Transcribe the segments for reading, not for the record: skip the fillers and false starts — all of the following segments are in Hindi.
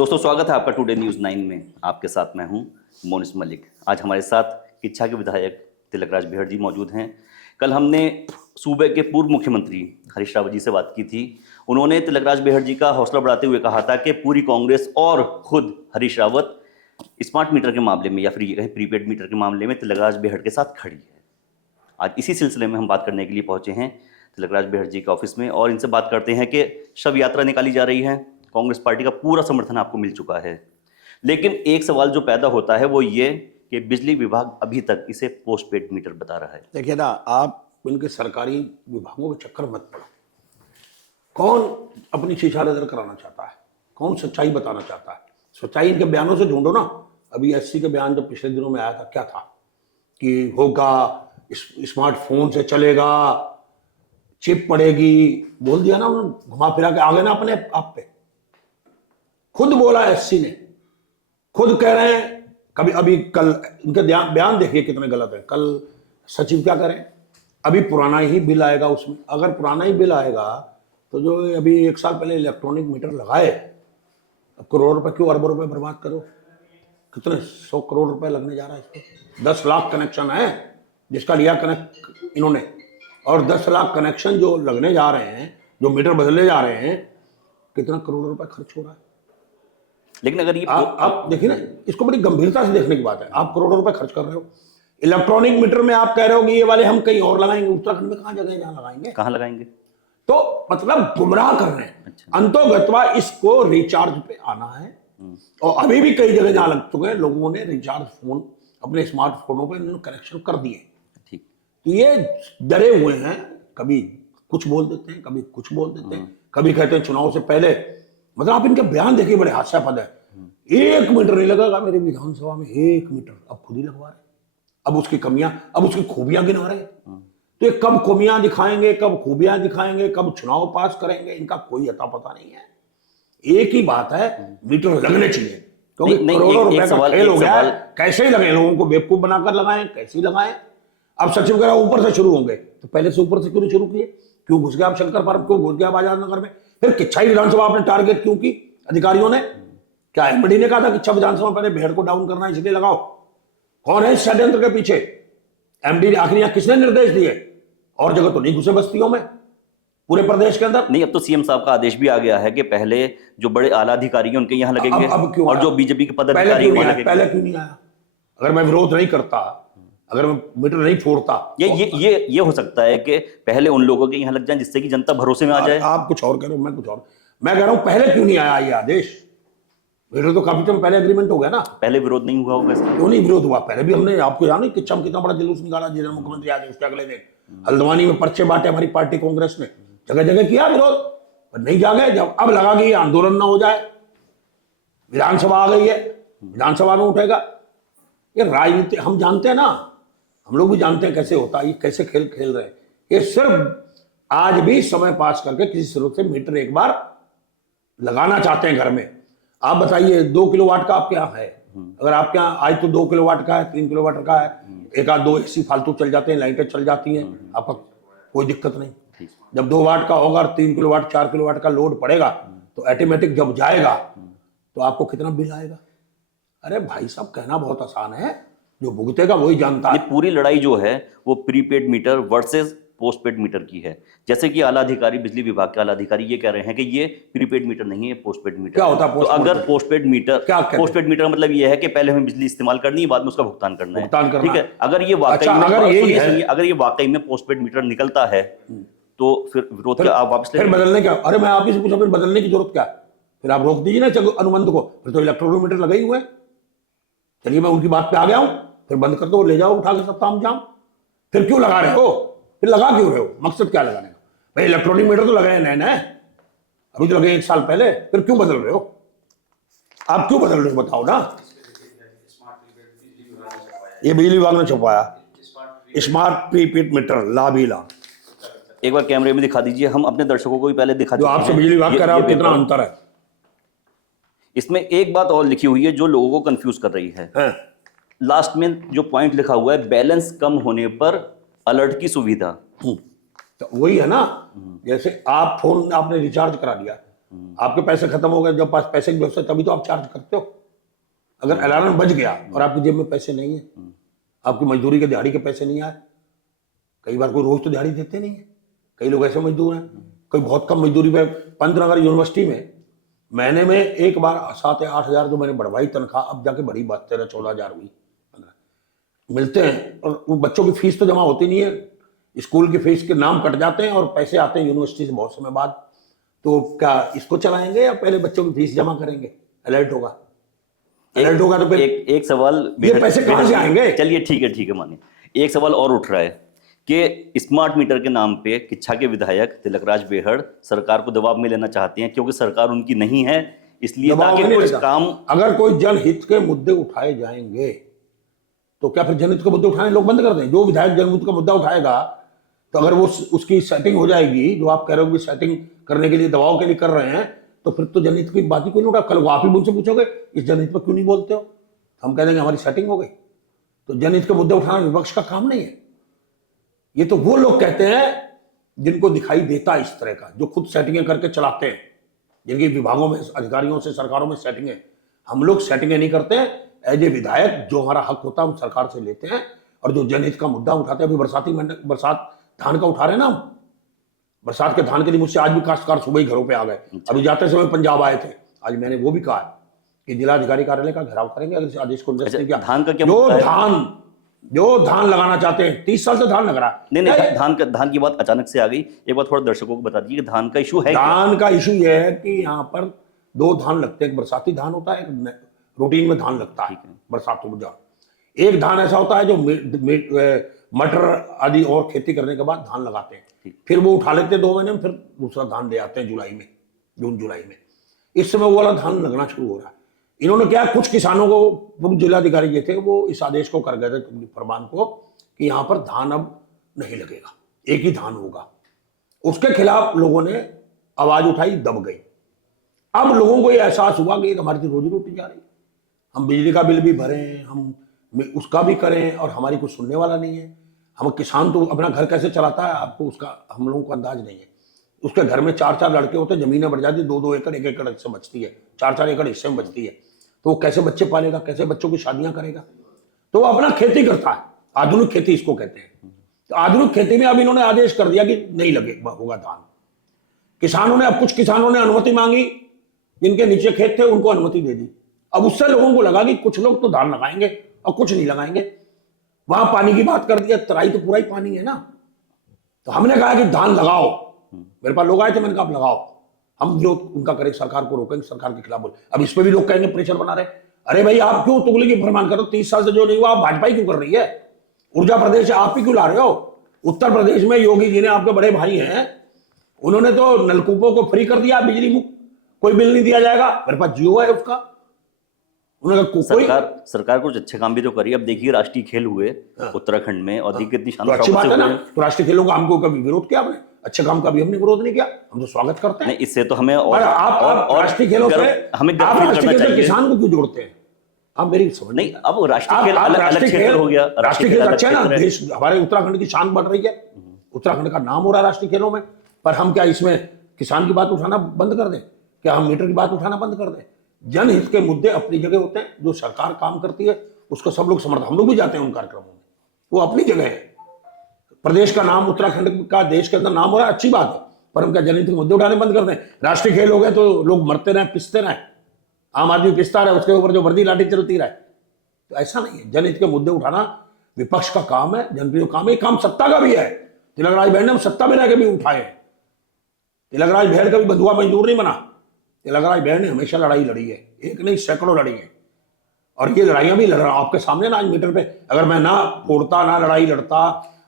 दोस्तों स्वागत है आपका टुडे न्यूज़ 9 में। आपके साथ मैं हूं मोनिस मलिक। आज हमारे साथ किच्छा के विधायक तिलकराज बेहड़ जी मौजूद हैं। कल हमने सूबे के पूर्व मुख्यमंत्री हरीश रावत जी से बात की थी। उन्होंने तिलकराज बेहड़ जी का हौसला बढ़ाते हुए कहा था कि पूरी कांग्रेस और खुद हरीश रावत स्मार्ट मीटर के मामले में या फिर ये कहें प्रीपेड मीटर के मामले में तिलकराज बेहड़ के साथ खड़ी है। आज इसी सिलसिले में हम बात करने के लिए पहुंचे हैं तिलकराज बेहड़ जी के ऑफिस में और इनसे बात करते हैं कि शव यात्रा निकाली जा रही है। कांग्रेस पार्टी का पूरा समर्थन आपको मिल चुका है, लेकिन एक सवाल जो पैदा होता है वो ये कि बिजली विभाग अभी तक इसे पोस्टपेड मीटर बता रहा है। देखिए ना, आप इनके सरकारी विभागों के चक्कर मत पड़ो। कौन अपनी शीशा नजर कराना चाहता है, कौन सच्चाई बताना चाहता है? सच्चाई इनके बयानों से ढूंढो ना। अभी एससी के बयान जो पिछले दिनों में आया था, क्या था कि होगा स्मार्टफोन से चलेगा, चिप पड़ेगी, बोल दिया ना उन्होंने, घुमा फिरा के आ गए ना अपने आप पे। खुद बोला एससी ने, खुद कह रहे हैं। कभी अभी कल इनके बयान देखिए कितने गलत है। कल सचिव क्या करें, अभी पुराना ही बिल आएगा उसमें। अगर पुराना ही बिल आएगा तो जो अभी 1 साल पहले इलेक्ट्रॉनिक मीटर लगाए, अब करोड़ रुपए क्यों, अरबों रुपए बर्बाद करो? कितने 100 करोड़ रुपए लगने जा रहा है इस पर। 10 लाख कनेक्शन है जिसका लिया कनेक्ट इन्होंने, और 10 लाख कनेक्शन जो लगने जा रहे हैं, जो मीटर बदलने जा रहे हैं, कितना करोड़ रुपए खर्च हो रहा है। लेकिन अगर ये आप देखिए ना, इसको बड़ी गंभीरता से देखने की बात है। आप करोड़ों रुपए खर्च कर रहे हो इलेक्ट्रॉनिक मीटर में, आप कह रहे हो कि ये वाले हम कहीं और लगाएंगे। उत्तराखंड में कहाँ जगह है जहाँ लगाएंगे? कहाँ लगाएंगे? तो मतलब गुमराह कर रहे हैं। अच्छा। अंतोगत्वा इसको रिचार्ज पे आना है, और अभी भी कई जगह जहाँ लग चुके हैं, लोगों ने रिचार्ज फोन अपने स्मार्टफोनों पे इन्होंने कनेक्शन कर दिए। ठीक। तो ये डरे हुए हैं, कभी कुछ बोल देते हैं, कभी कुछ बोल देते हैं, कभी कहते हैं चुनाव से पहले। मतलब आप इनके बयान देखिए, बड़े हास्यास्पद है। 1 मीटर नहीं लगेगा मेरे विधानसभा में, 1 मीटर। अब खुद ही लगवा रहे, अब उसकी कमियां, अब उसकी खूबियां गिना रहे। तो ये कब खूबियां दिखाएंगे, कब खूबियां दिखाएंगे, कब चुनाव पास करेंगे, इनका कोई अता पता नहीं है। एक ही बात है, मीटर लगने चाहिए, क्योंकि करोड़ों रुपए का खेल हो गया है। कैसे ही लगे, लोगों को बेवकूफ बनाकर लगाएं, कैसे ही लगाएं। अब सचिव कह रहा है ऊपर से शुरू होंगे, तो पहले से ऊपर से क्यों नहीं शुरू किए? क्यों घुस गया आप शंकर पार्क, क्यों घुस गया आप आजाद नगर में? फिर किच्छा विधानसभा आपने टारगेट क्यों की अधिकारियों ने? क्या एमडी ने कहा था किच्छा विधानसभा पहले भेड़ को डाउन करना, इसलिए लगाओ? कौन है इस षड्यंत्र के पीछे? एमडी ने आखिर यहाँ किसने निर्देश दिए? और जगह तो नहीं घुसे बस्तियों में, पूरे प्रदेश के अंदर नहीं। अब तो सीएम साहब का आदेश भी आ गया है कि पहले जो बड़े आला अधिकारी हैं उनके यहाँ लगेंगे। अब क्यों और आया? जो बीजेपी के पहले पदाधिकारी क्यों नहीं वहाँ आया? लगेंगे। पहले क्यों नहीं आया? अगर मैं विरोध नहीं करता, अगर मैं मीटर नहीं फोड़ता, ये हो सकता है कि पहले उन लोगों के यहाँ लग जाए जिससे कि जनता भरोसे में आ जाए। आप कुछ और कह रहे हो, मैं कुछ और। मैं कह रहा हूं पहले क्यों नहीं आया ये आदेश? मीटर तो काफी टाइम पहले एग्रीमेंट हो गया ना। पहले विरोध नहीं हुआ होगा इसका? क्यों नहीं विरोध हुआ? पहले भी हमने, आपको जानो किच्छा में कितना बड़ा जुलूस निकाला जिला मुख्यमंत्री आदेश उसके अगले दिन हल्द्वानी में पर्चे बांटे हमारी पार्टी कांग्रेस ने, जगह जगह किया विरोध, पर नहीं जागे। जब अब लगा कि ये आंदोलन ना हो जाए, विधानसभा आ गई है, विधानसभा में उठेगा। ये राजनीति हम जानते हैं ना, हम लोग भी जानते हैं कैसे होता है, ये कैसे खेल खेल रहे हैं। ये सिर्फ आज भी समय पास करके किसी स्रोत से मीटर एक बार लगाना चाहते हैं घर में। आप बताइए 2 किलोवाट का आपके यहाँ है, अगर आपके यहाँ आज तो 2 किलोवाट का है, 3 किलोवाट का है, एक आध 2 एसी फालतू चल जाते हैं, लाइटें चल जाती हैं, आपका कोई दिक्कत नहीं। जब 2 वाट का होगा, 3 किलोवाट 4 किलोवाट का लोड पड़ेगा, तो ऑटोमेटिक जब जाएगा तो आपको कितना बिल आएगा? अरे भाई साहब, कहना बहुत आसान है, जो भुगतेगा वही जानता है। पूरी लड़ाई जो है वो prepaid meter versus postpaid meter की है। जैसे कि आला अधिकारी, बिजली विभाग के आला अधिकारी ये कह रहे हैं कि ये प्रीपेड मीटर नहीं है, पोस्टपेड मीटर। क्या होता है तो अगर पोस्टपेड मीटर, पोस्टपेड मीटर का मतलब ये है कि पहले हमें बिजली इस्तेमाल करनी है, बाद में उसका भुगतान करना है। ठीक है। अगर ये वाकई अगर ये वाकई में पोस्टपेड मीटर निकलता है तो फिर विरोध क्या? आप वापस फिर बदलने क्या? अरे मैं आप ही से पूछा, फिर बदलने की जरूरत क्या? फिर आप रोक दीजिए ना अनुबंध को, फिर तो इलेक्ट्रॉनिक मीटर लगे ही हुए। चलिए मैं उनकी बात पे आ गया हूं, फिर बंद कर दो, ले जाओ उठा के सब ताम जाम। फिर क्यों लगा रहे हो? फिर लगा क्यों रहे हो? मकसद क्या लगाने का? भाई इलेक्ट्रॉनिक मीटर तो लगाए नए नए, अभी तो लगे 1 साल पहले, फिर क्यों बदल रहे हो? आप क्यों बदल रहे हो बताओ ना। ये बिजली विभाग ने छुपाया स्मार्ट प्रीपेड मीटर, लाभ ही लाभ। एक बार कैमरे में दिखा दीजिए, हम अपने दर्शकों को भी पहले दिखा दीजिए। आपसे बिजली विभाग कह रहा है, कितना अंतर है इसमें। एक बात और लिखी हुई है जो लोगों को कंफ्यूज कर रही है। लास्ट में जो पॉइंट लिखा हुआ है, बैलेंस कम होने पर अलर्ट की सुविधा। तो वही है ना, जैसे आप फोन आपने रिचार्ज करा दिया, आपके पैसे खत्म हो गए, जब पास पैसे की व्यवस्था तभी तो आप चार्ज करते हो। अगर अलार्म बज गया और आपकी जेब में पैसे नहीं है, आपकी मजदूरी के दिहाड़ी के पैसे नहीं आए, कई बार कोई रोज तो दिहाड़ी देते नहीं है, कई लोग ऐसे मजदूर हैं, कोई बहुत कम मजदूरी पे। पंतनगर यूनिवर्सिटी में महीने में एक बार 7 या 8 हजार जो मैंने बढ़वाई तनख्वाह, अब जाके बढ़ी 13-14 हजार हुई, मिलते हैं। और उन बच्चों की फीस तो जमा होती नहीं है, स्कूल की फीस के नाम कट जाते हैं और पैसे आते हैं यूनिवर्सिटी से बहुत समय बाद। तो क्या इसको चलाएंगे या पहले बच्चों की फीस जमा करेंगे? अलर्ट होगा, अलर्ट होगा तो फिर एक सवाल ये पैसे कहाँ से आएंगे? चलिए ठीक है मानिए, एक सवाल और उठ रहा है कि स्मार्ट मीटर के नाम पे किच्छा के विधायक तिलकराज बेहड़ सरकार को दबाव में लेना चाहते हैं, क्योंकि सरकार उनकी नहीं है, इसलिए दबाव ताकि में नहीं कुछ लेता। काम। अगर कोई जनहित के मुद्दे उठाए जाएंगे तो क्या फिर जनहित के मुद्दे उठाने लोग बंद कर दें? जो विधायक जनहित का मुद्दा उठाएगा तो अगर वो उसकी सेटिंग हो जाएगी, जो आप कह रहे हो कि सेटिंग करने के लिए दबाव के लिए कर रहे हैं, तो फिर तो जनहित की बात ही कोई नहीं उठा। कल वो आप ही मुझसे पूछोगे इस जनहित पर क्यों नहीं बोलते हो, हम कह देंगे हमारी सेटिंग हो गई। तो जनहित के मुद्दे उठाना विपक्ष का काम नहीं है। ये तो वो लोग कहते हैं जिनको दिखाई देता है इस तरह का, जो खुद सेटिंगें करके चलाते हैं, जिनके विभागों में, अधिकारियों से, सरकारों में सेटिंग है। हम लोग सेटिंग नहीं करते हैं। एज ए विधायक जो हमारा हक होता है हम सरकार से लेते हैं, और जो जनहित का मुद्दा उठाते हैं, अभी बरसात धान का उठा रहे हैं ना हम, बरसात के धान के लिए मुझसे आज भी काश्तकार सुबह ही घरों पे आ गए। अभी जाते समय पंजाब आए थे, आज मैंने वो भी कहा है कि जिलाधिकारी कार्यालय का घेराव करेंगे अगर इस आदेश को निरस्त नहीं किया। धान का क्या मुद्दा है? जो धान लगाना चाहते हैं, 30 साल से धान लग रहा है। नहीं, धान की बात अचानक से आ गई, एक बार थोड़ा दर्शकों को बता दीजिए कि धान का इशू है क्या? धान का इशू यह है कि यहाँ पर 2 धान लगते हैं, एक बरसाती धान होता है, एक रूटीन में धान लगता है बरसातों में। एक धान ऐसा होता है जो मटर आदि और खेती करने के बाद धान लगाते हैं, फिर वो उठा लेते हैं 2 महीने में, फिर दूसरा धान ले आते हैं जुलाई में, जून जुलाई में। इस समय वो वाला धान लगना शुरू हो रहा है। इन्होंने क्या, कुछ किसानों को, जिलाधिकारी जो थे वो इस आदेश को कर गए थे, फरमान को, कि यहाँ पर धान अब नहीं लगेगा, एक ही धान होगा। उसके खिलाफ लोगों ने आवाज उठाई, दब गई। अब लोगों को ये एहसास हुआ कि हमारी रोजी रोटी जा रही, हम बिजली का बिल भी भरें, हम उसका भी करें, और हमारी कुछ सुनने वाला नहीं है। हम किसान तो अपना घर कैसे चलाता है आपको उसका, हम लोगों को अंदाज नहीं है। उसके घर में 4-4 लड़के होते, जमीनें बढ़ जाती, 2-2 एकड़ 1 एकड़ हिस्से बचती है, 4-4 एकड़ हिस्से में बचती है, तो वो कैसे बच्चे पालेगा, कैसे बच्चों की शादियां करेगा? तो वो अपना खेती करता है, आधुनिक खेती इसको कहते हैं। तो आधुनिक खेती में अब इन्होंने आदेश कर दिया कि नहीं लगेगा, होगा धान। किसानों ने, अब कुछ किसानों ने अनुमति मांगी, जिनके नीचे खेत थे उनको अनुमति दे दी। अब उससे लोगों को लगा कि कुछ लोग तो धान लगाएंगे और कुछ नहीं लगाएंगे। वहां पानी की बात कर दिया, तराई तो पूरा ही पानी है ना। तो हमने कहा कि धान लगाओ, मेरे पास लोग आए थे, मैंने कहा आप लगाओ, हम विरोध उनका करें, सरकार को रोकेंगे, सरकार के खिलाफ बोले। अब इस पे भी लोग कहेंगे, प्रेशर बना रहे, अरे भाई आप क्यों तुगली की फरमान करो, 30 साल से जो नहीं हुआ आप भाजपा ही क्यों कर रही है? ऊर्जा प्रदेश आप ही क्यों ला रहे हो? उत्तर प्रदेश में योगी जी ने, आपके बड़े भाई हैं, उन्होंने तो नलकूपों को फ्री कर दिया, बिजली मुक्त, कोई बिल नहीं दिया जाएगा। मेरे पास जियो है उसका। सरकार कुछ अच्छे काम भी तो करी। अब देखिए राष्ट्रीय खेल हुए उत्तराखंड में, और दिग्गज तो अच्छी बात है ना। तो राष्ट्रीय खेलों का हमको कभी विरोध किया आपने? अच्छे काम का भी हमने विरोध नहीं किया, हम तो स्वागत करते हैं। इससे तो हमें और राष्ट्रीय खेलों से हमें किसान को क्यों जोड़ते हैं? आप मेरी समझ नहीं। अब राष्ट्रीय खेल अलग क्षेत्र हो गया, राष्ट्रीय खेल अच्छा है ना, देश, हमारे उत्तराखंड की शान बढ़ रही है, उत्तराखंड का नाम हो रहा है राष्ट्रीय खेलों में। पर हम क्या इसमें किसान की बात उठाना बंद कर दें? क्या हम मीटर की बात उठाना बंद कर दें? जनहित के मुद्दे अपनी जगह होते हैं, जो सरकार काम करती है उसको सब लोग समर्थन, हम लोग भी जाते हैं उन कार्यक्रमों में, वो अपनी जगह है। प्रदेश का नाम, उत्तराखंड का देश के अंदर नाम हो रहा है, अच्छी बात है, पर हम क्या जनहित के मुद्दे उठाने बंद कर दें? राष्ट्रीय खेल हो गए तो लोग मरते रहे, पिसते रहे, आम आदमी पिसता रहे, उसके ऊपर जो वर्दी लाठी चलती रहे। तो ऐसा नहीं है, जनहित के मुद्दे उठाना विपक्ष का काम है, जनप्रिय काम है। काम सत्ता का भी है। तिलकराज भेड़ ने सत्ता में रहकर भी उठाए। तिलकराज भेड़ कभी बंधुआ मजदूर नहीं बना। तिलकराज भेड़ ने हमेशा लड़ाई लड़ी है, एक नहीं सैकड़ों लड़ी है, और ये लड़ाइयां भी लड़ रहा हूं आपके सामने ना। आज मीटर पे अगर मैं ना फोड़ता, ना लड़ाई लड़ता,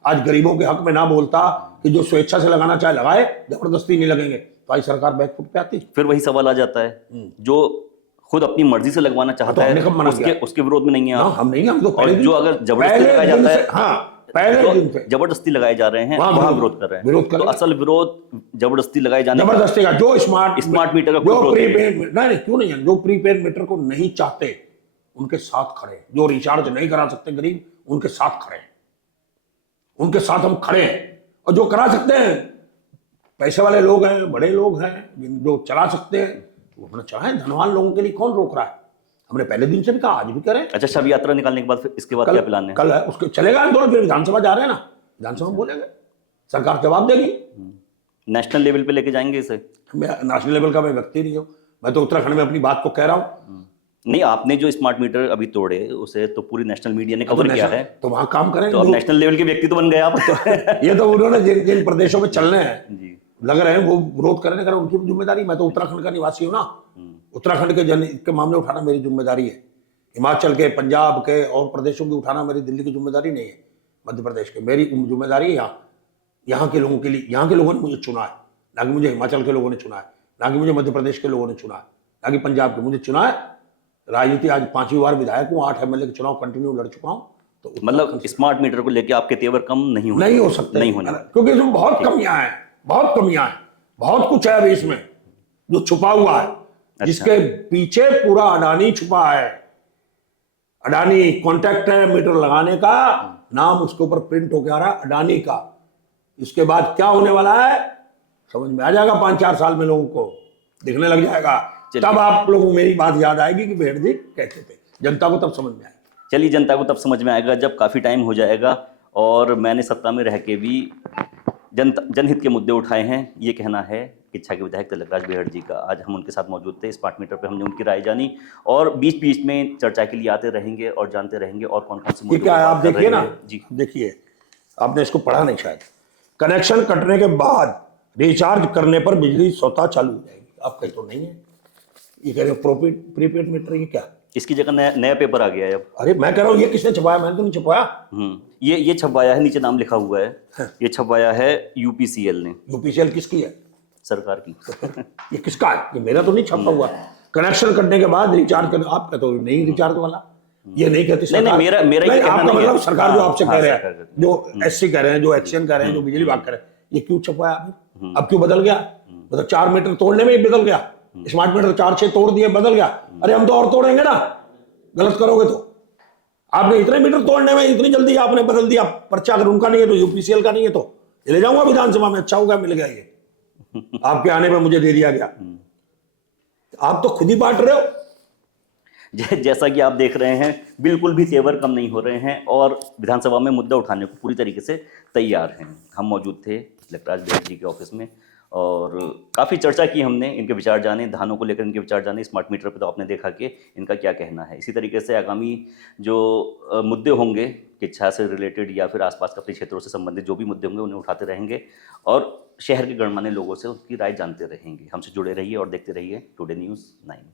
आज गरीबों के हक में ना बोलता कि जो स्वेच्छा से लगाना चाहे लगाए, जबरदस्ती नहीं लगेंगे, तो आज सरकार बैकफुट पे आती। फिर वही सवाल आ जाता है, जो खुद अपनी मर्जी से लगवाना चाहता है उसके विरोध में नहीं है आप। हम नहीं, हम तो पहले जो अगर जबरदस्ती लगाया जाता है, पहले दिन से जबरदस्ती लगाए जा रहे हैं, वहां विरोध कर रहे हैं। तो असल विरोध जबरदस्ती लगाए जाने, जबरदस्ती का, जो स्मार्ट मीटर का, जो प्रीपेड, नहीं क्यों नहीं है, जो प्रीपेड मीटर को नहीं चाहते उनके साथ खड़े, जो रिचार्ज नहीं करा सकते गरीब, उनके साथ खड़े, उनके साथ हम खड़े हैं। और जो करा सकते हैं पैसे वाले लोग हैं, बड़े लोग हैं, जो चला सकते हैं वो अपना चलाएं। धनवान लोगों के लिए कौन रोक रहा है? हमने पहले दिन से भी कहा, आज भी करें। अच्छा, शव यात्रा निकालने के बाद फिर इसके बाद कल क्या प्लान है? कल है उसके चलेगा आंदोलन, फिर विधानसभा जा रहे हैं ना, विधानसभा में बोलेंगे, सरकार जवाब देगी। नेशनल लेवल पे लेके जाएंगे इसे? मैं नेशनल लेवल का मैं व्यक्ति नहीं हूँ, मैं तो उत्तराखंड में अपनी बात को कह रहा हूँ। नहीं, आपने जो स्मार्ट मीटर अभी तोड़े उसे तो पूरी नेशनल मीडिया ने कवर किया है, तो वहां काम करें। तो अब नेशनल लेवल के व्यक्ति तो बन गए आप। ये तो उन्होंने जिन जिन प्रदेशों में चलने हैं जी। लग रहे हैं वो विरोध करने का उनकी जिम्मेदारी। मैं तो उत्तराखंड का निवासी हूँ ना, उत्तराखंड के जन के मामले उठाना मेरी जिम्मेदारी है। हिमाचल के, पंजाब के और प्रदेशों की उठाना मेरी दिल्ली की जिम्मेदारी नहीं है, मध्य प्रदेश की मेरी जिम्मेदारी है। यहाँ के लोगों के लिए, यहाँ के लोगों ने मुझे चुना है, ना कि मुझे हिमाचल के लोगों ने चुना है, ना कि मुझे मध्य प्रदेश के लोगों ने चुना है, ना कि पंजाब के। मुझे चुना है, राजनीति आज 5वीं बार विधायक हूँ, 8 MLA के चुनाव कंटिन्यू लड़ चुका हूँ। तो मतलब स्मार्ट मीटर को लेके आपके तेवर कम नहीं होने? नहीं हो सकते, नहीं होने, क्योंकि इसमें बहुत कमियां हैं, बहुत कमियां हैं, बहुत कुछ है अभी इसमें जो छुपा हुआ है। जिसके पीछे पूरा अडानी छुपा है। अडानी कॉन्ट्रैक्ट है मीटर लगाने का, नाम उसके ऊपर प्रिंट होकर आ रहा है अडानी का। इसके बाद क्या होने वाला है समझ में आ जाएगा, 5-4 साल में लोगों को दिखने लग जाएगा। तब आप लोगों को मेरी बात याद आएगी कि भेड़ जी कहते थे, जनता को तब समझ में आएगा। चलिए, जनता को तब समझ में आएगा जब काफ़ी टाइम हो जाएगा। और मैंने सत्ता में रह के भी जनहित के मुद्दे उठाए हैं, ये कहना है किच्छा के विधायक तिलकराज बेहड़ जी का। आज हम उनके साथ मौजूद थे, स्मार्ट मीटर पे हमने उनकी राय जानी, और बीच बीच में चर्चा के लिए आते रहेंगे और जानते रहेंगे और कौन कौन से मुद्दे क्या है आप देखिए ना जी। देखिए, आपने इसको पढ़ा नहीं शायद। कनेक्शन कटने के बाद रिचार्ज करने पर बिजली स्वतः चालू हो जाएगी। आप कहीं तो नहीं है, ये कह रहे हो प्रीपेड मीटर, ये क्या? इसकी जगह नया पेपर आ गया है अब। अरे मैं कह रहा हूँ ये किसने छपाया? मैंने तो नहीं छपाया। ये छपवाया है, नीचे नाम लिखा हुआ है। ये छपवाया है UPCL ने। यूपीसीएल किसकी है? सरकार की। ये किसका है? ये मेरा तो नहीं छपा हुआ। कनेक्शन करने के बाद रिचार्ज कर, आप कहते हो नहीं रिचार्ज वाला, ये नहीं कहती सरकार। नहीं, मेरा ये कहना आपका नहीं है। मतलब सरकार जो आपसे हाँ, कह रहे हैं, जो SC कह रहे हैं, जो एक्शन कह रहे हैं, जो बिजली विभाग कह रहे हैं, ये क्यों छपवाया आपने? अब क्यों बदल गया? मतलब 4 मीटर तोड़ने में ही बदल गया। स्मार्ट मीटर 4-6 तोड़ दिए, बदल गया। अरे हम तो और तोड़ेंगे ना, गलत करोगे तो। आपने इतने मीटर तोड़ने में इतनी जल्दी आपने बदल दिया। पर्चा अगर उनका नहीं है तो UPCL का नहीं है तो ले जाऊंगा विधानसभा में। अच्छा होगा मिल गया ये, आपके आने में मुझे दे दिया गया। आप तो खुद ही बांट रहे हो। जैसा कि आप देख रहे हैं, बिल्कुल भी तेवर कम नहीं हो रहे हैं और विधानसभा में मुद्दा उठाने को पूरी तरीके से तैयार हैं। हम मौजूद थे तिलकराज बेहड़ जी के ऑफिस में और काफ़ी चर्चा की हमने, इनके विचार जाने, धानों को लेकर इनके विचार जाने। स्मार्ट मीटर पे तो आपने देखा कि इनका क्या कहना है। इसी तरीके से आगामी जो मुद्दे होंगे किच्छा से रिलेटेड या फिर आसपास के अपने क्षेत्रों से संबंधित जो भी मुद्दे होंगे उन्हें उठाते रहेंगे और शहर के गणमान्य लोगों से उनकी राय जानते रहेंगे। हमसे जुड़े रहिए और देखते रहिए टुडे न्यूज़ 9।